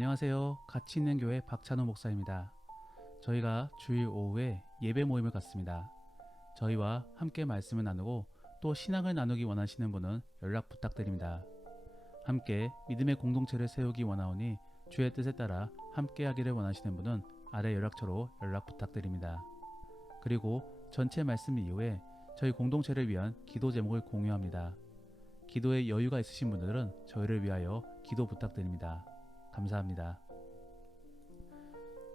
안녕하세요. 가치 있는 교회 박찬호 목사입니다. 저희가 주일 오후에 예배 모임을 갖습니다. 저희와 함께 말씀을 나누고 또 신앙을 나누기 원하시는 분은 연락 부탁드립니다. 함께 믿음의 공동체를 세우기 원하오니 주의 뜻에 따라 함께 하기를 원하시는 분은 아래 연락처로 연락 부탁드립니다. 그리고 전체 말씀 이후에 저희 공동체를 위한 기도 제목을 공유합니다. 기도에 여유가 있으신 분들은 저희를 위하여 기도 부탁드립니다. 감사합니다.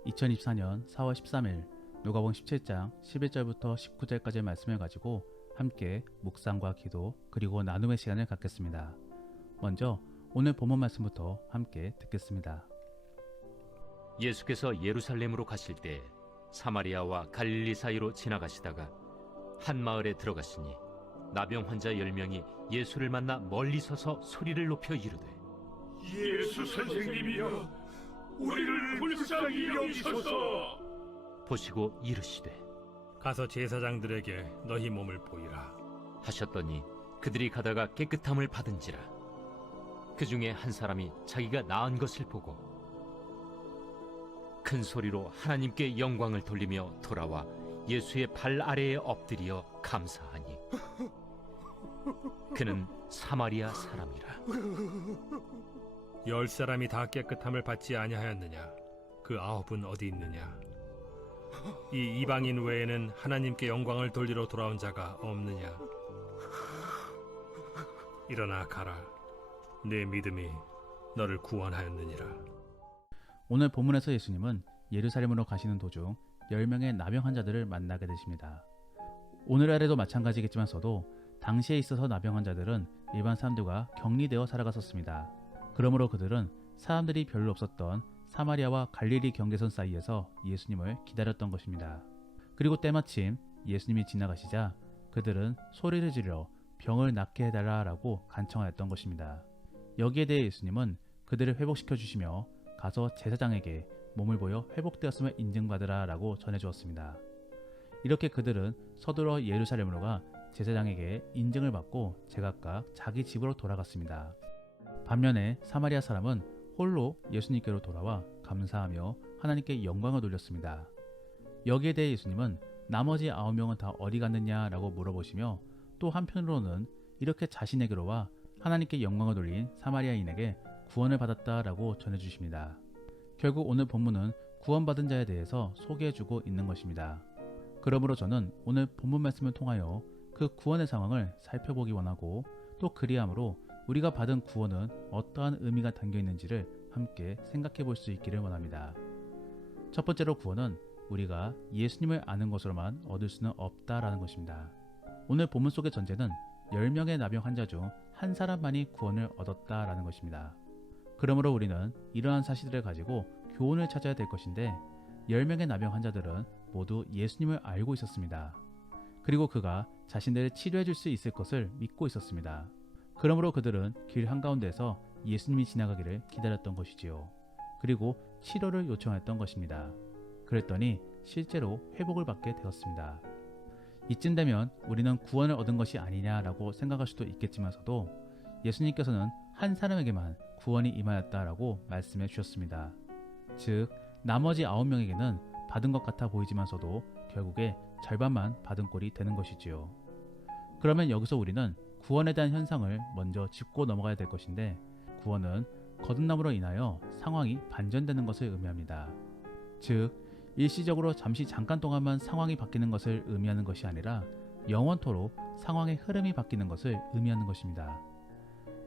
2024년 4월 13일 누가복음 17장 11절부터 19절까지의 말씀을 가지고 함께 묵상과 기도 그리고 나눔의 시간을 갖겠습니다. 먼저 오늘 본문 말씀부터 함께 듣겠습니다. 예수께서 예루살렘으로 가실 때 사마리아와 갈릴리 사이로 지나가시다가 한 마을에 들어가시니 나병 환자 10명이 예수를 만나 멀리 서서 소리를 높여 이르되 예수 선생님이여, 우리를 불쌍히 여기소서. 보시고 이르시되 가서 제사장들에게 너희 몸을 보이라. 하셨더니 그들이 가다가 깨끗함을 받은지라. 그 중에 한 사람이 자기가 나은 것을 보고 큰 소리로 하나님께 영광을 돌리며 돌아와 예수의 발 아래에 엎드려 감사하니 그는 사마리아 사람이라. 10사람이 다 깨끗함을 받지 아니하였느냐? 그 9은 어디 있느냐? 이 이방인 외에는 하나님께 영광을 돌리러 돌아온 자가 없느냐? 일어나 가라. 내 믿음이 너를 구원하였느니라. 오늘 본문에서 예수님은 예루살렘으로 가시는 도중 10명의 나병 환자들을 만나게 되십니다. 오늘날에도 마찬가지겠지만서도 당시에 있어서 나병 환자들은 일반 사람들과 격리되어 살아갔었습니다. 그러므로 그들은 사람들이 별로 없었던 사마리아와 갈릴리 경계선 사이에서 예수님을 기다렸던 것입니다. 그리고 때마침 예수님이 지나가시자 그들은 소리를 지르러 병을 낫게 해달라라고 간청하였던 것입니다. 여기에 대해 예수님은 그들을 회복시켜 주시며 가서 제사장에게 몸을 보여 회복되었음을 인증받으라 라고 전해주었습니다. 이렇게 그들은 서둘러 예루살렘으로 가 제사장에게 인증을 받고 제각각 자기 집으로 돌아갔습니다. 반면에 사마리아 사람은 홀로 예수님께로 돌아와 감사하며 하나님께 영광을 돌렸습니다. 여기에 대해 예수님은 나머지 9명은 다 어디 갔느냐 라고 물어보시며 또 한편으로는 이렇게 자신에게로 와 하나님께 영광을 돌린 사마리아인에게 구원을 받았다라고 전해주십니다. 결국 오늘 본문은 구원받은 자에 대해서 소개해주고 있는 것입니다. 그러므로 저는 오늘 본문 말씀을 통하여 그 구원의 상황을 살펴보기 원하고 또 그리함으로 우리가 받은 구원은 어떠한 의미가 담겨 있는지를 함께 생각해 볼 수 있기를 원합니다. 첫 번째로 구원은 우리가 예수님을 아는 것으로만 얻을 수는 없다라는 것입니다. 오늘 본문 속의 전제는 10명의 나병 환자 중 한 사람만이 구원을 얻었다라는 것입니다. 그러므로 우리는 이러한 사실들을 가지고 교훈을 찾아야 될 것인데 10명의 나병 환자들은 모두 예수님을 알고 있었습니다. 그리고 그가 자신들을 치료해 줄 수 있을 것을 믿고 있었습니다. 그러므로 그들은 길 한가운데에서 예수님이 지나가기를 기다렸던 것이지요. 그리고 치료를 요청했던 것입니다. 그랬더니 실제로 회복을 받게 되었습니다. 이쯤 되면 우리는 구원을 얻은 것이 아니냐라고 생각할 수도 있겠지만서도 예수님께서는 한 사람에게만 구원이 임하였다라고 말씀해 주셨습니다. 즉 나머지 9명에게는 받은 것 같아 보이지만서도 결국에 절반만 받은 꼴이 되는 것이지요. 그러면 여기서 우리는 구원에 대한 현상을 먼저 짚고 넘어가야 될 것인데 구원은 거듭남으로 인하여 상황이 반전되는 것을 의미합니다. 즉 일시적으로 잠깐 동안만 상황이 바뀌는 것을 의미하는 것이 아니라 영원토록 상황의 흐름이 바뀌는 것을 의미하는 것입니다.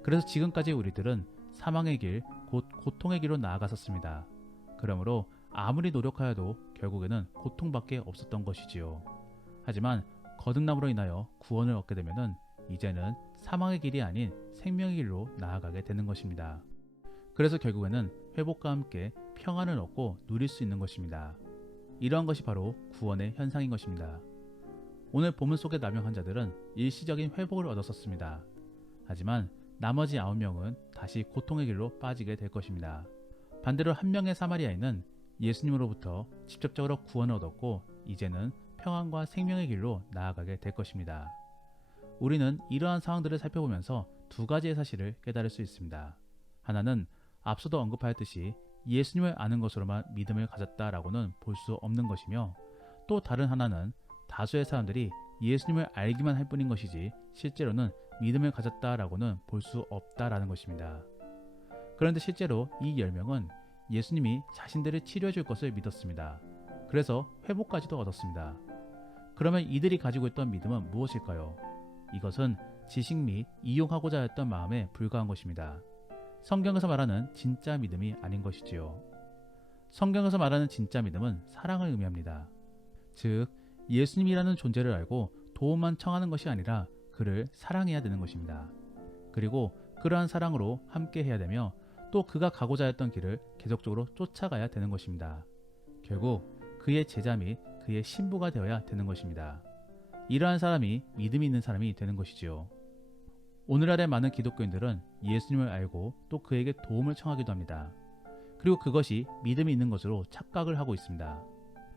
그래서 지금까지 우리들은 사망의 길, 곧 고통의 길로 나아갔었습니다. 그러므로 아무리 노력하여도 결국에는 고통밖에 없었던 것이지요. 하지만 거듭남으로 인하여 구원을 얻게 되면은 이제는 사망의 길이 아닌 생명의 길로 나아가게 되는 것입니다. 그래서 결국에는 회복과 함께 평안을 얻고 누릴 수 있는 것입니다. 이러한 것이 바로 구원의 현상인 것입니다. 오늘 본문 속의 나병 환자들은 일시적인 회복을 얻었었습니다. 하지만 나머지 9명은 다시 고통의 길로 빠지게 될 것입니다. 반대로 한 명의 사마리아인은 예수님으로부터 직접적으로 구원을 얻었고 이제는 평안과 생명의 길로 나아가게 될 것입니다. 우리는 이러한 상황들을 살펴보면서 두 가지의 사실을 깨달을 수 있습니다. 하나는 앞서도 언급하였듯이 예수님을 아는 것으로만 믿음을 가졌다라고는 볼 수 없는 것이며, 또 다른 하나는 다수의 사람들이 예수님을 알기만 할 뿐인 것이지 실제로는 믿음을 가졌다라고는 볼 수 없다라는 것입니다. 그런데 실제로 이 10명은 예수님이 자신들을 치료해 줄 것을 믿었습니다. 그래서 회복까지도 얻었습니다. 그러면 이들이 가지고 있던 믿음은 무엇일까요? 이것은 지식 및 이용하고자 했던 마음에 불과한 것입니다. 성경에서 말하는 진짜 믿음이 아닌 것이지요. 성경에서 말하는 진짜 믿음은 사랑을 의미합니다. 즉, 예수님이라는 존재를 알고 도움만 청하는 것이 아니라 그를 사랑해야 되는 것입니다. 그리고 그러한 사랑으로 함께 해야 되며 또 그가 가고자 했던 길을 계속적으로 쫓아가야 되는 것입니다. 결국 그의 제자 및 그의 신부가 되어야 되는 것입니다. 이러한 사람이 믿음이 있는 사람이 되는 것이지요. 오늘날의 많은 기독교인들은 예수님을 알고 또 그에게 도움을 청하기도 합니다. 그리고 그것이 믿음이 있는 것으로 착각을 하고 있습니다.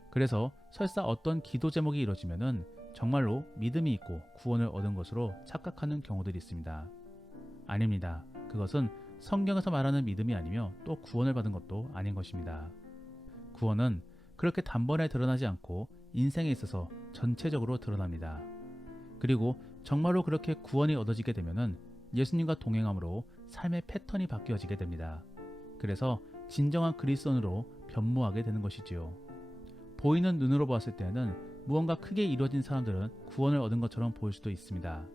그래서 설사 어떤 기도 제목이 이루어지면은 정말로 믿음이 있고 구원을 얻은 것으로 착각하는 경우들이 있습니다. 아닙니다. 그것은 성경에서 말하는 믿음이 아니며 또 구원을 받은 것도 아닌 것입니다. 구원은 그렇게 단번에 드러나지 않고 인생에 있어서 전체적으로 드러납니다. 그리고 정말로 그렇게 구원이 얻어지게 되면은 예수님과 동행함으로 삶의 패턴이 바뀌어지게 됩니다. 그래서 진정한 그리스도인으로 변모하게 되는 것이지요. 보이는 눈으로 보았을 때는 무언가 크게 이루어진 사람들은 구원을 얻은 것처럼 보일 수도 있습니다.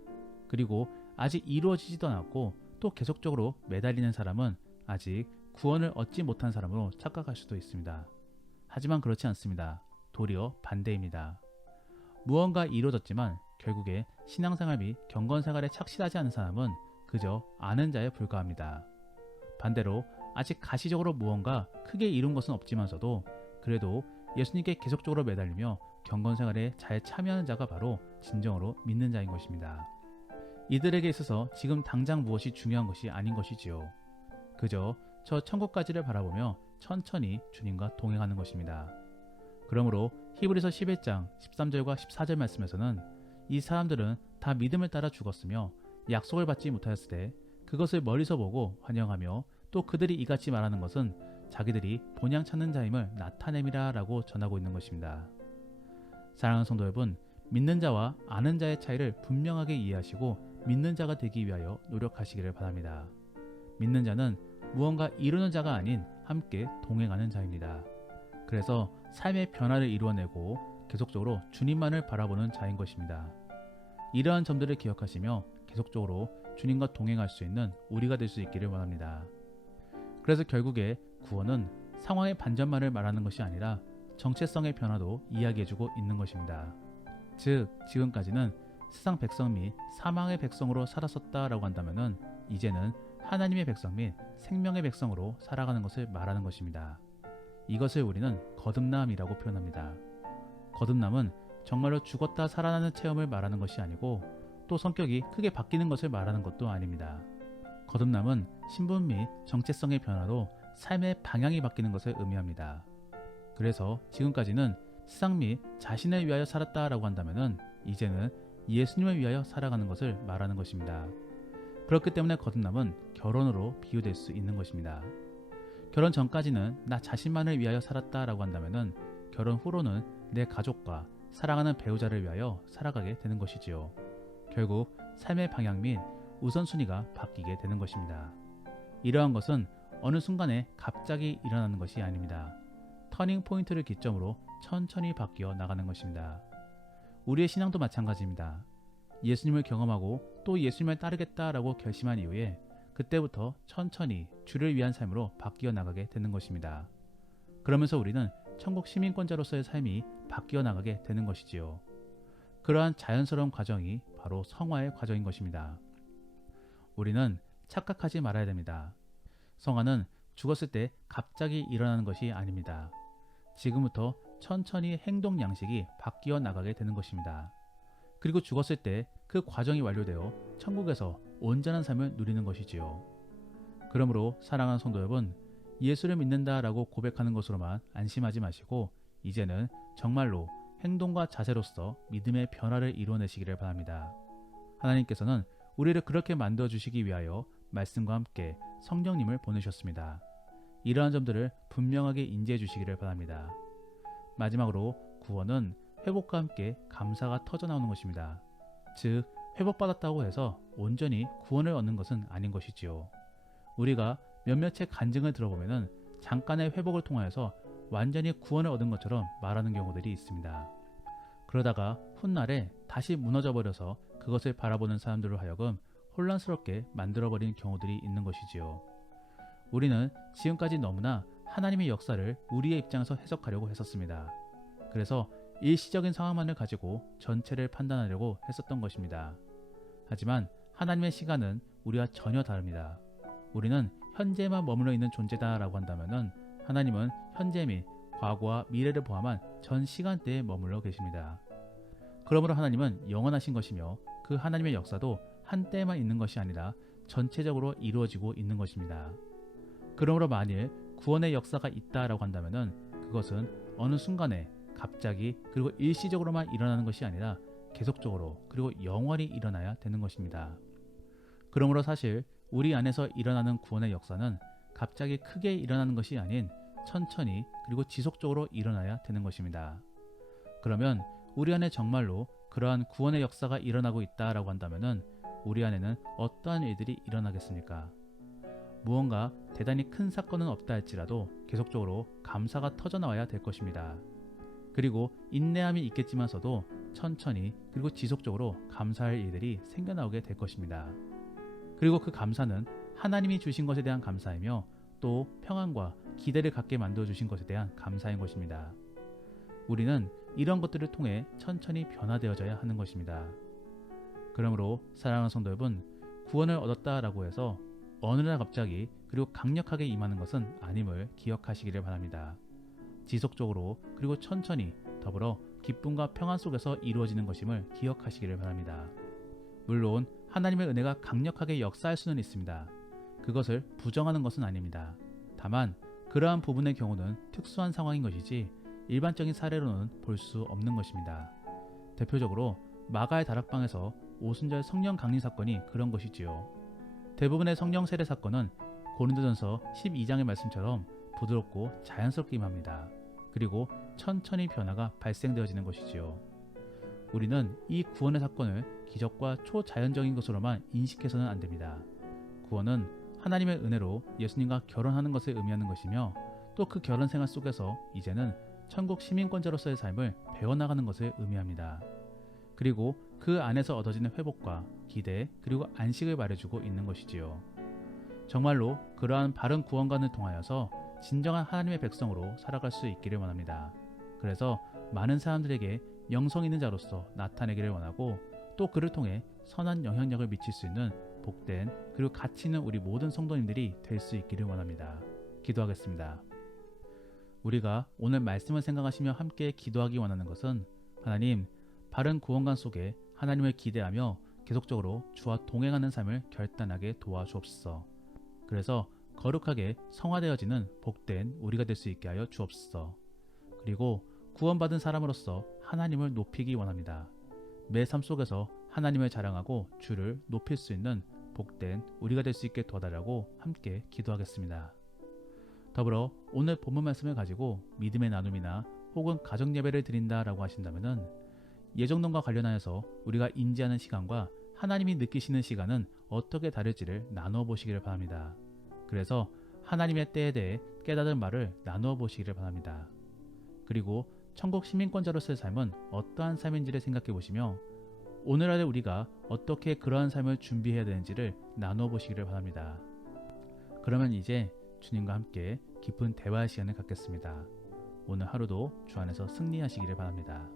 그리고 아직 이루어지지도 않았고 또 계속적으로 매달리는 사람은 아직 구원을 얻지 못한 사람으로 착각할 수도 있습니다. 하지만 그렇지 않습니다. 도리어 반대입니다. 무언가 이루어졌지만 결국에 신앙생활 및 경건생활에 착실하지 않은 사람은 그저 아는 자에 불과합니다. 반대로 아직 가시적으로 무언가 크게 이룬 것은 없지만서도 그래도 예수님께 계속적으로 매달리며 경건생활에 잘 참여하는 자가 바로 진정으로 믿는 자인 것입니다. 이들에게 있어서 지금 당장 무엇이 중요한 것이 아닌 것이지요. 그저 저 천국까지를 바라보며 천천히 주님과 동행하는 것입니다. 그러므로 히브리서 11장 13절과 14절 말씀에서는 이 사람들은 다 믿음을 따라 죽었으며 약속을 받지 못하였을 때 그것을 멀리서 보고 환영하며 또 그들이 이같이 말하는 것은 자기들이 본향 찾는 자임을 나타냄이라 라고 전하고 있는 것입니다. 사랑하는 성도 여러분, 믿는 자와 아는 자의 차이를 분명하게 이해하시고 믿는 자가 되기 위하여 노력하시기를 바랍니다. 믿는 자는 무언가 이루는 자가 아닌 함께 동행하는 자입니다. 그래서 삶의 변화를 이루어내고 계속적으로 주님만을 바라보는 자인 것입니다. 이러한 점들을 기억하시며 계속적으로 주님과 동행할 수 있는 우리가 될 수 있기를 원합니다. 그래서 결국에 구원은 상황의 반전만을 말하는 것이 아니라 정체성의 변화도 이야기해주고 있는 것입니다. 즉, 지금까지는 세상 백성 및 사망의 백성으로 살았었다라고 한다면은 이제는 하나님의 백성 및 생명의 백성으로 살아가는 것을 말하는 것입니다. 이것을 우리는 거듭남이라고 표현합니다. 거듭남은 정말로 죽었다 살아나는 체험을 말하는 것이 아니고 또 성격이 크게 바뀌는 것을 말하는 것도 아닙니다. 거듭남은 신분 및 정체성의 변화로 삶의 방향이 바뀌는 것을 의미합니다. 그래서 지금까지는 세상 및 자신을 위하여 살았다라고 한다면은 이제는 예수님을 위하여 살아가는 것을 말하는 것입니다. 그렇기 때문에 거듭남은 결혼으로 비유될 수 있는 것입니다. 결혼 전까지는 나 자신만을 위하여 살았다라고 한다면은 결혼 후로는 내 가족과 사랑하는 배우자를 위하여 살아가게 되는 것이지요. 결국 삶의 방향 및 우선순위가 바뀌게 되는 것입니다. 이러한 것은 어느 순간에 갑자기 일어나는 것이 아닙니다. 터닝 포인트를 기점으로 천천히 바뀌어 나가는 것입니다. 우리의 신앙도 마찬가지입니다. 예수님을 경험하고 또 예수님을 따르겠다라고 결심한 이후에 그때부터 천천히 주를 위한 삶으로 바뀌어 나가게 되는 것입니다. 그러면서 우리는 천국 시민권자로서의 삶이 바뀌어 나가게 되는 것이지요. 그러한 자연스러운 과정이 바로 성화의 과정인 것입니다. 우리는 착각하지 말아야 됩니다. 성화는 죽었을 때 갑자기 일어나는 것이 아닙니다. 지금부터 천천히 행동 양식이 바뀌어 나가게 되는 것입니다. 그리고 죽었을 때 그 과정이 완료되어 천국에서 온전한 삶을 누리는 것이지요. 그러므로 사랑하는 성도 여러분, 예수를 믿는다라고 고백하는 것으로만 안심하지 마시고 이제는 정말로 행동과 자세로서 믿음의 변화를 이루어내시기를 바랍니다. 하나님께서는 우리를 그렇게 만들어주시기 위하여 말씀과 함께 성령님을 보내셨습니다. 이러한 점들을 분명하게 인지해 주시기를 바랍니다. 마지막으로 구원은 회복과 함께 감사가 터져 나오는 것입니다. 즉 회복받았다고 해서 온전히 구원을 얻는 것은 아닌 것이지요. 우리가 몇몇의 간증을 들어보면 잠깐의 회복을 통하여서 완전히 구원을 얻은 것처럼 말하는 경우들이 있습니다. 그러다가 훗날에 다시 무너져 버려서 그것을 바라보는 사람들로 하여금 혼란스럽게 만들어버리는 경우들이 있는 것이지요. 우리는 지금까지 너무나 하나님의 역사를 우리의 입장에서 해석하려고 했었습니다. 그래서 일시적인 상황만을 가지고 전체를 판단하려고 했었던 것입니다. 하지만 하나님의 시간은 우리와 전혀 다릅니다. 우리는 현재에만 머물러 있는 존재다라고 한다면 하나님은 현재 및 과거와 미래를 포함한 전 시간대에 머물러 계십니다. 그러므로 하나님은 영원하신 것이며 그 하나님의 역사도 한때에만 있는 것이 아니라 전체적으로 이루어지고 있는 것입니다. 그러므로 만일 구원의 역사가 있다라고 한다면 그것은 어느 순간에 갑자기 그리고 일시적으로만 일어나는 것이 아니라 계속적으로 그리고 영원히 일어나야 되는 것입니다. 그러므로 사실 우리 안에서 일어나는 구원의 역사는 갑자기 크게 일어나는 것이 아닌 천천히 그리고 지속적으로 일어나야 되는 것입니다. 그러면 우리 안에 정말로 그러한 구원의 역사가 일어나고 있다라고 한다면 우리 안에는 어떠한 일들이 일어나겠습니까? 무언가 대단히 큰 사건은 없다 할지라도 계속적으로 감사가 터져나와야 될 것입니다. 그리고 인내함이 있겠지만서도 천천히 그리고 지속적으로 감사할 일들이 생겨나오게 될 것입니다. 그리고 그 감사는 하나님이 주신 것에 대한 감사이며 또 평안과 기대를 갖게 만들어 주신 것에 대한 감사인 것입니다. 우리는 이런 것들을 통해 천천히 변화되어져야 하는 것입니다. 그러므로 사랑하는 성도 여러분, 구원을 얻었다라고 해서 어느 날 갑자기 그리고 강력하게 임하는 것은 아님을 기억하시기를 바랍니다. 지속적으로 그리고 천천히 더불어 기쁨과 평안 속에서 이루어지는 것임을 기억하시기를 바랍니다. 물론 하나님의 은혜가 강력하게 역사할 수는 있습니다. 그것을 부정하는 것은 아닙니다. 다만 그러한 부분의 경우는 특수한 상황인 것이지 일반적인 사례로는 볼 수 없는 것입니다. 대표적으로 마가의 다락방에서 오순절 성령 강림 사건이 그런 것이지요. 대부분의 성령 세례 사건은 고린도전서 12장의 말씀처럼 부드럽고 자연스럽게 임합니다. 그리고 천천히 변화가 발생되어지는 것이지요. 우리는 이 구원의 사건을 기적과 초자연적인 것으로만 인식해서는 안 됩니다. 구원은 하나님의 은혜로 예수님과 결혼하는 것을 의미하는 것이며 또 그 결혼 생활 속에서 이제는 천국 시민권자로서의 삶을 배워나가는 것을 의미합니다. 그리고 그 안에서 얻어지는 회복과 기대 그리고 안식을 말해주고 있는 것이지요. 정말로 그러한 바른 구원관을 통하여서 진정한 하나님의 백성으로 살아갈 수 있기를 원합니다. 그래서 많은 사람들에게 영성 있는 자로서 나타내기를 원하고 또 그를 통해 선한 영향력을 미칠 수 있는 복된 그리고 가치 있는 우리 모든 성도님들이 될 수 있기를 원합니다. 기도하겠습니다. 우리가 오늘 말씀을 생각하시며 함께 기도하기 원하는 것은 하나님, 바른 구원관 속에 하나님을 기대하며 계속적으로 주와 동행하는 삶을 결단하게 도와주옵소서. 그래서 거룩하게 성화되어지는 복된 우리가 될 수 있게 하여 주옵소서. 그리고 구원받은 사람으로서 하나님을 높이기 원합니다. 매 삶 속에서 하나님을 자랑하고 주를 높일 수 있는 복된 우리가 될 수 있게 도와달라고 함께 기도하겠습니다. 더불어 오늘 본문 말씀을 가지고 믿음의 나눔이나 혹은 가정 예배를 드린다라고 하신다면은 예정론과 관련하여서 우리가 인지하는 시간과 하나님이 느끼시는 시간은 어떻게 다를지를 나누어 보시기를 바랍니다. 그래서 하나님의 때에 대해 깨닫은 말을 나누어 보시기를 바랍니다. 그리고 천국 시민권자로서의 삶은 어떠한 삶인지를 생각해 보시며 오늘 안에 우리가 어떻게 그러한 삶을 준비해야 되는지를 나누어 보시기를 바랍니다. 그러면 이제 주님과 함께 깊은 대화의 시간을 갖겠습니다. 오늘 하루도 주 안에서 승리하시기를 바랍니다.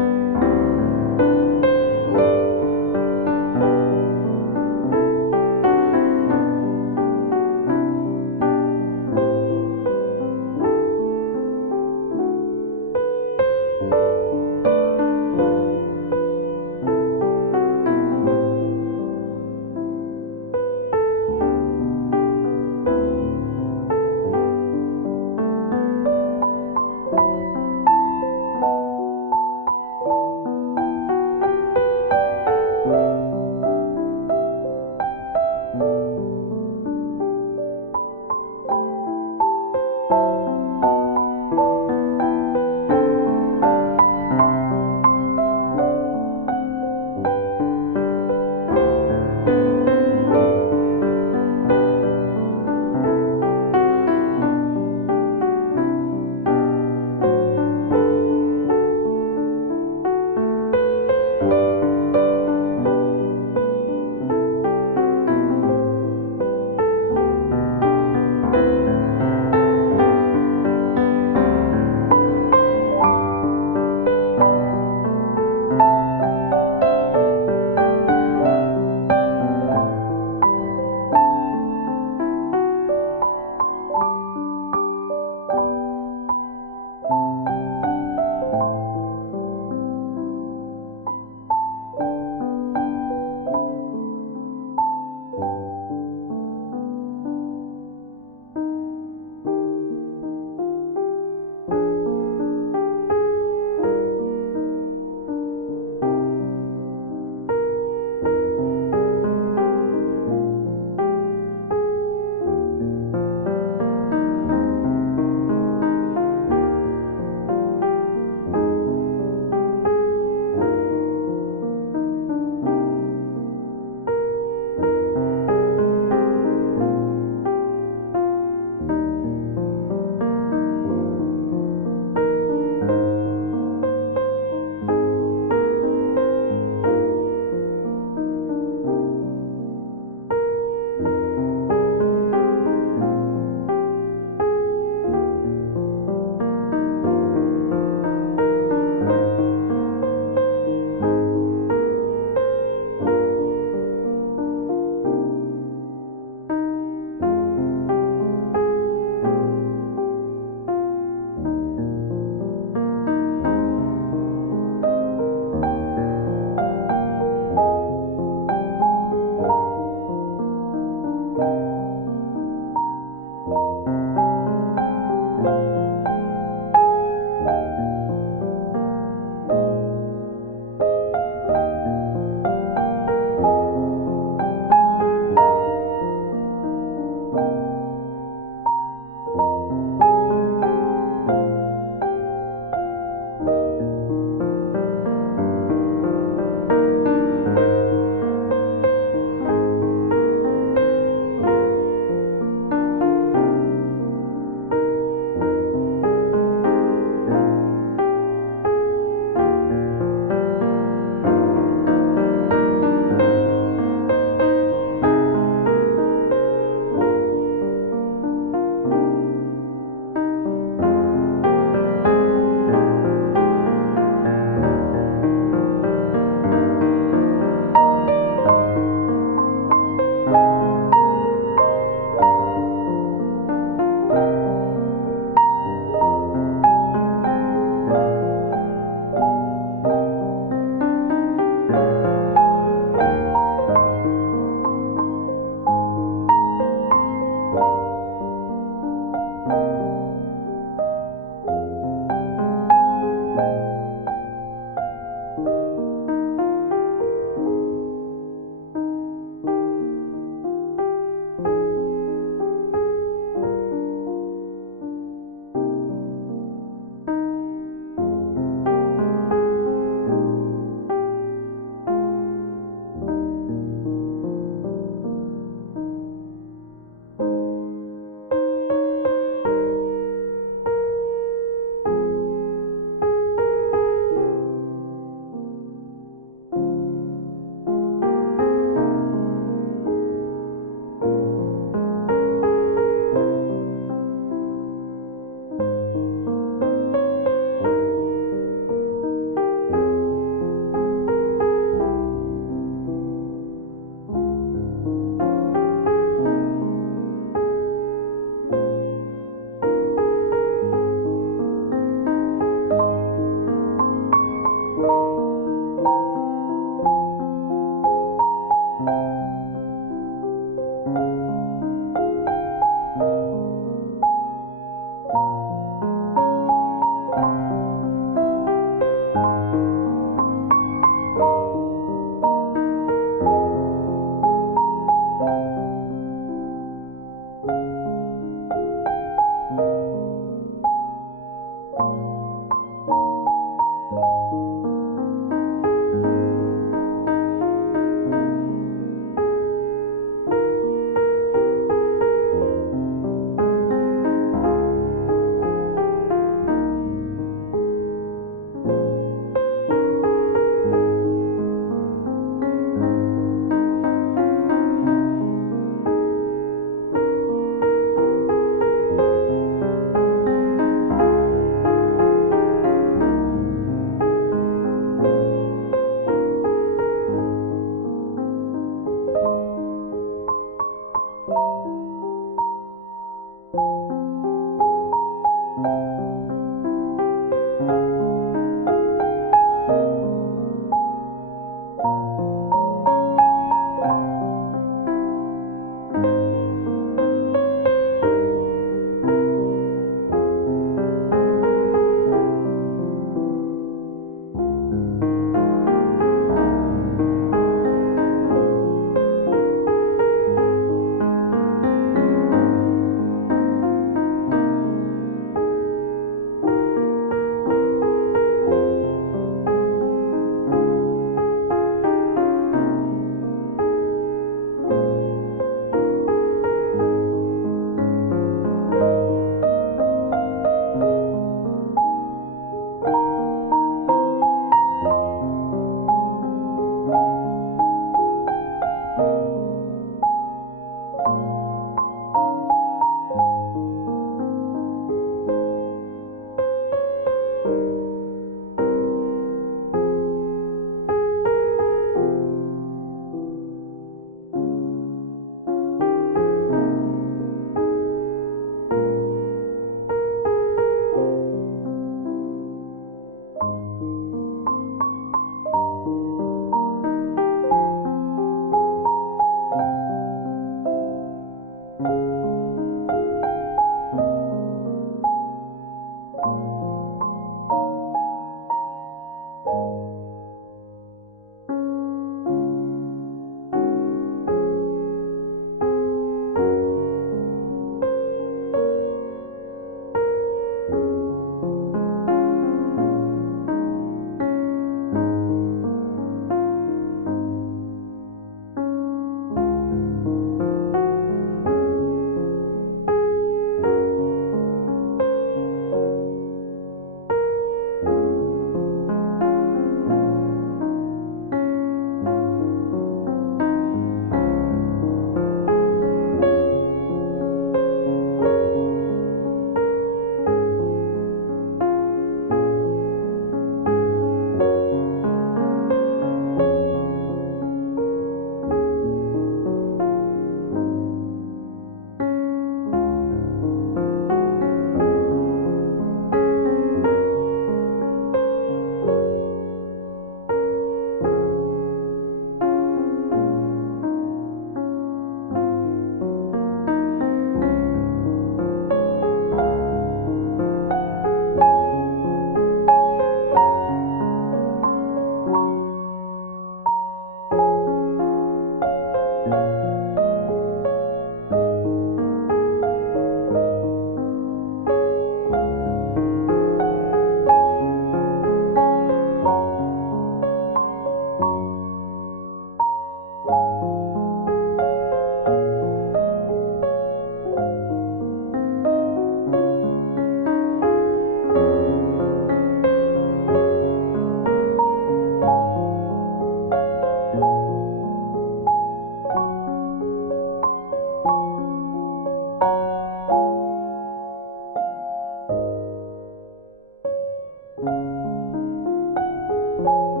주